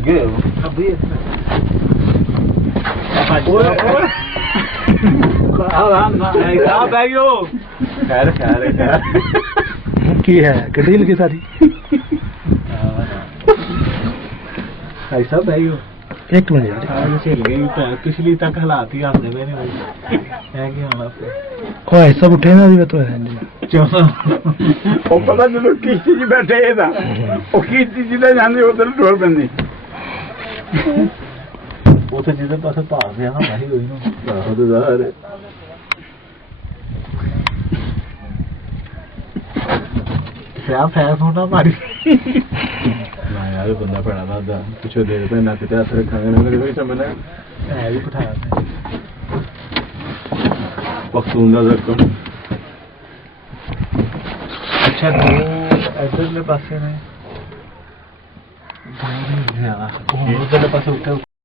ਅੱਗੇ ਅੱਬੀ ਬਹਿ ਗਿਓ ਖੈਰ ਖੈਰ ਖੈਰ ਕੀ ਹੈ ਗੱਡੀ ਲਗੀ ਸਾਰੀ ਭਾਈ ਸਾਹਿਬ ਬਹਿ ਗਿਓ ਇੱਕ ਮਿੰਟ ਯਾਰ ਹਿਲ ਗਈ ਪਿਛਲੀ ਤੱਕ ਹਾਲਾਤ ਹੀ ਆਉਂਦੇ ਪਏ ਨੇ ਹੈ ਕੀ ਹੋਣਾ ਉਹ ਐਸਾ ਉੱਠੇ ਨਾ ਵੀ ਤੋ ਹੈ ਉਹ ਪਤਾ ਜਦੋਂ ਕਿਸ਼ਤੀ 'ਚ ਬੈਠੇ ਇਹਦਾ ਉਹ ਕਿਸ਼ਤੀ ਜਿਹਦਾ ਜਾਂਦੇ ਉਧਰ ਟੋਰ ਪੈਂਦੀ ਉੱਥੇ ਜਿਹਦੇ ਪਾਸੇ ਭਾਗ ਗਿਆ ਨਾ ਨਹੀਂ ਹੋਈ ਨਾ ਉਹਦੇ ਜ਼ਾਹਰ ਫੈਸ ਹੋਣਾ ਮਾਰੀ ਨਾ ਯਾਰ ਬੰਦਾ ਪੜਾ ਦਾ ਪਿੱਛੇ ਦੇ ਤੇ ਨਾ ਕਿਤੇ ਹੱਥ ਰੱਖਾਂਗੇ ਨਾ ਕੋਈ ਸਮਝਣਾ ਹੈ ਵੀ ਬਿਠਾਇਆ ਪਖਤੂਨ ਦਾ ਜ਼ਰਕਮ अच्छा दो इधरले पासे ने उधरले पासे